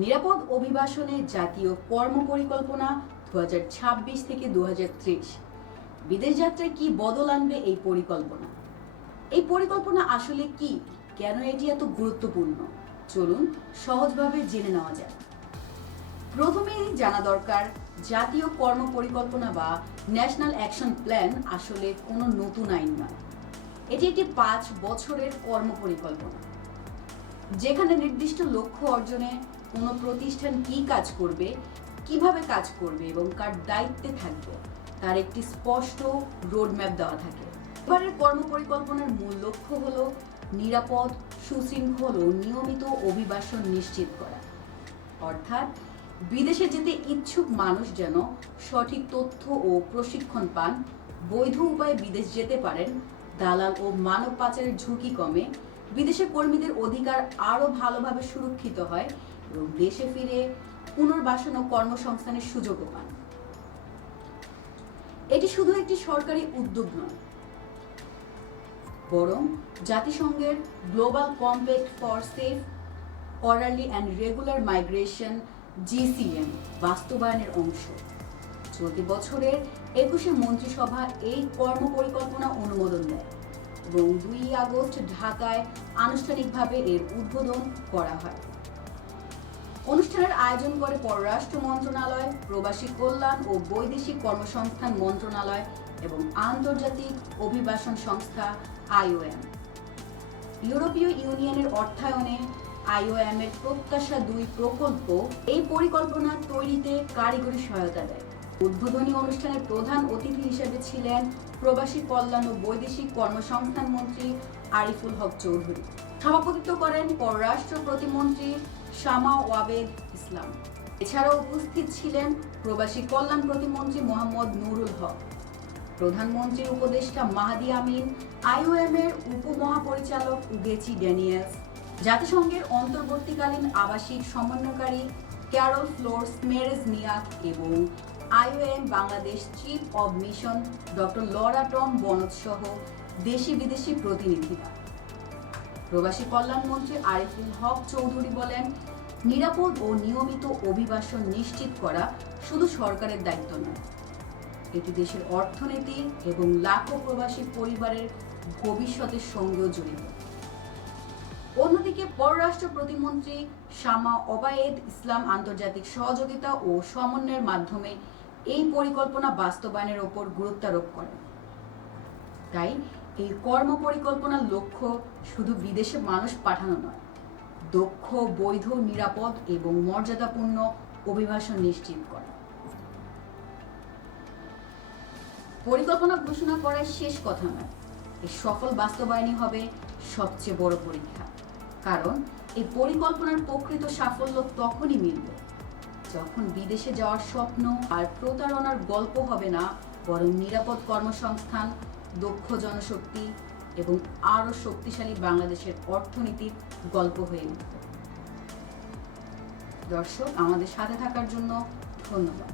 নিরাপদ অভিবাসনে জাতীয় কর্মপরিকল্পনা 2026 থেকে 2030। বিদেশ যাত্রায় কি বদল আনবে এই পরিকল্পনা? এই পরিকল্পনা আসলে কি, কেন এটি এত গুরুত্বপূর্ণ? চলুন সহজভাবে জেনে নেওয়া যাক। প্রথমেই জানা দরকার, জাতীয় কর্মপরিকল্পনা বা ন্যাশনাল অ্যাকশন প্ল্যান আসলে কোনো নতুন আইন নয়। এটি একটি 5 বছরের কর্মপরিকল্পনা, যেখানে নির্দিষ্ট লক্ষ্য অর্জনে কোনো প্রতিষ্ঠান কি কাজ করবে, কিভাবে কাজ করবে এবং কার দায়িত্বে থাকবে তার একটি স্পষ্ট রোডম্যাপ দেওয়া থাকে। এবারের কর্মপরিকল্পনার মূল লক্ষ্য হল নিরাপদ, সুশৃঙ্খল ও নিয়মিত অভিবাসন নিশ্চিত করা। অর্থাৎ বিদেশে যেতে ইচ্ছুক মানুষ যেন সঠিক তথ্য ও প্রশিক্ষণ পান, বৈধ উপায়ে বিদেশ যেতে পারেন, দালাল ও মানব পাচারের ঝুঁকি কমে, বিদেশে কর্মীদের অধিকার আরও ভালোভাবে সুরক্ষিত হয় এবং দেশে ফিরে পুনর্বাসন ও কর্মসংস্থানের সুযোগও পান। এটি শুধু একটি সরকারি উদ্যোগ নয়, বরং জাতিসংঘের global compact for safe, orderly and regular migration GCM বাস্তবায়নের অংশ। চলতি বছরের 21শে মন্ত্রিসভা এই কর্মপরিকল্পনা অনুমোদন দেয় এবং 2 আগস্ট ঢাকায় আনুষ্ঠানিকভাবে এর উদ্বোধন করা হয়। অনুষ্ঠানের আয়োজন করে পররাষ্ট্র মন্ত্রণালয়, প্রবাসী কল্যাণ ও বৈদেশিক কর্মসংস্থান মন্ত্রণালয় এবং আন্তর্জাতিক অভিবাসন সংস্থা IOM। ইউরোপীয় ইউনিয়নের অর্থায়নে IOM এর প্রত্যাশা 2 প্রকল্প এই পরিকল্পনা তৈরিতে কারিগরি সহায়তা দেয়। উদ্বোধনী অনুষ্ঠানে প্রধান অতিথি হিসেবে ছিলেন প্রবাসী কল্যাণ ও বৈদেশিক কর্মসংস্থান মন্ত্রী আরিফুল হক চৌধুরী। সভাপতিত্ব করেন পররাষ্ট্র প্রতিমন্ত্রী শামা ওয়াবেদ ইসলাম। এছাড়াও উপস্থিত ছিলেন প্রবাসী কল্যাণ প্রতিমন্ত্রী মোহাম্মদ নুরুল হক, প্রধানমন্ত্রীর উপদেষ্টা মাহাদি আমিন, IOM এর উপমহাপরিচালক উগেচি ড্যানিয়েলস, জাতিসংঘের অন্তর্বর্তীকালীন আবাসিক সমন্বয়কারী ক্যারল ফ্লোর স্মেরেজ নিয়াক এবং IOM Bangladesh chief of mission doctor লরা টম বনদ সহ দেশি বিদেশি প্রতিনিধিরা। প্রবাসী কল্যাণ মন্ত্রী আরিফুল হক চৌধুরী বলেন, নিরাপদ ও নিয়মিত অভিবাসন নিশ্চিত করা শুধু সরকারের দায়িত্ব নয়, এটি দেশের অর্থনীতি এবং লাখো প্রবাসী পরিবারের ভবিষ্যতের সঙ্গেও জড়িত। অন্যদিকে পররাষ্ট্র প্রতিমন্ত্রী শামা ওবায়েদ ইসলাম আন্তর্জাতিক সহযোগিতা ও সমন্বয়ের মাধ্যমে এই পরিকল্পনা বাস্তবায়নের ওপর গুরুত্ব আরোপ করেন। তাই এই কর্মপরিকল্পনার লক্ষ্য শুধু বিদেশে মানুষ পাঠানো নয়, দক্ষ, বৈধ, নিরাপদ এবং মর্যাদাপূর্ণ অভিবাসন নিশ্চিত করা। পরিকল্পনা ঘোষণা করার শেষ কথা নয়, এই সফল বাস্তবায়নই হবে সবচেয়ে বড় পরীক্ষা। কারণ এই পরিকল্পনার প্রকৃত সাফল্য তখনই মিলবে যখন বিদেশে যাওয়ার স্বপ্ন আর প্রতারণার গল্প হবে না, বরং নিরাপদ কর্মসংস্থান, দক্ষ জনশক্তি এবং আরও শক্তিশালী বাংলাদেশের অর্থনীতির গল্প হয়ে উঠবে। দর্শক, আমাদের সাথে থাকার জন্য ধন্যবাদ।